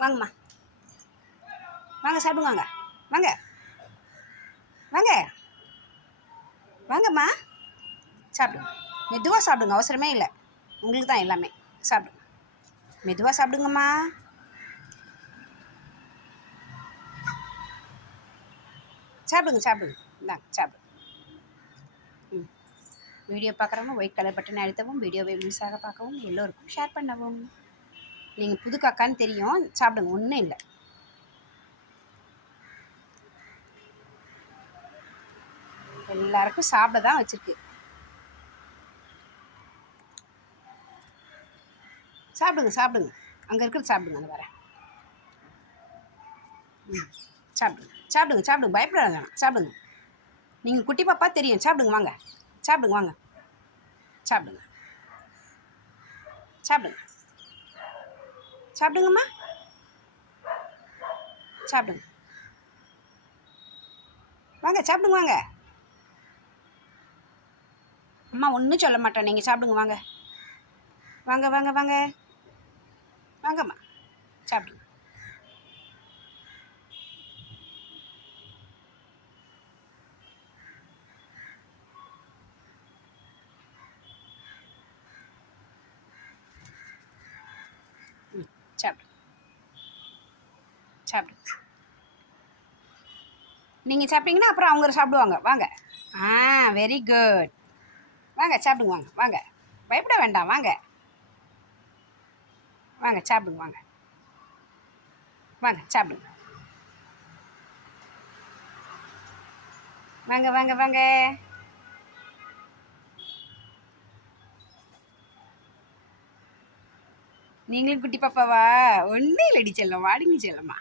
வாங்கம்மா. வாங்க சாப்பிடுங்க வாங்க வாங்க. வாங்க. வாங்கம்மா. சாப்பிடுங்க. மெதுவாக சாப்பிடுங்க அவசரமே இல்லை. உங்களுக்கு தான் எல்லாமே. சாப்பிடுங்க. மெதுவாக சாப்பிடுங்கம்மா. சாப்பிடுங்க சாப்பிடுங்க. இந்தாங்க சாப்பிடுங்க ம். வீடியோ பார்க்குறவங்க ஒயிட் கலர் பட்டன் அழுத்தவும் வீடியோவை முழுசாக பார்க்கவும் எல்லோருக்கும் ஷேர் பண்ணவும். நீங்கள் புது காக்கான்னு தெரியும். சாப்பிடுங்க. ஒன்றும் இல்லை. எல்லாருக்கும் சாப்பிட தான் வச்சுருக்கு. சாப்பிடுங்க சாப்பிடுங்க. அங்கே இருக்கிறது சாப்பிடுங்க அந்த வரேன் ம் சாப்பிடுங்க. சாப்பிடுங்க சாப்பிடுங்க. பயப்படாத வேணாம் சாப்பிடுங்க. நீங்கள் குட்டி பாப்பா தெரியும். சாப்பிடுங்க வாங்க. சாப்பிடுங்க வாங்க. சாப்பிடுங்க. சாப்பிடுங்க. சாப்பிடுங்கம்மா. சாப்பிடுங்க. வாங்க சாப்பிடுங்க வாங்க. அம்மா ஒன்றும் சொல்ல மாட்டேன். நீங்கள் சாப்பிடுங்க வாங்க. வாங்க வாங்க வாங்க. வாங்கம்மா. சாப்பிடுங்க. சாப்பிடு சாப்பிடு நீங்கள் சாப்பிட்டீங்கன்னா அப்புறம் அவங்க சாப்பிடுவாங்க. வாங்க. ஆ வெரி குட் வாங்க சாப்பிடுங்க வாங்க. வாங்க. பயப்பட வேண்டாம் வாங்க. வாங்க சாப்பிடுங்க வாங்க. வாங்க சாப்பிடுங்க. வாங்க வாங்க வாங்க. நீங்களும் குட்டி பாப்பாவா? ஒன்றும் இல்லடி செல்லம். வாடிங்க செல்லம்மா.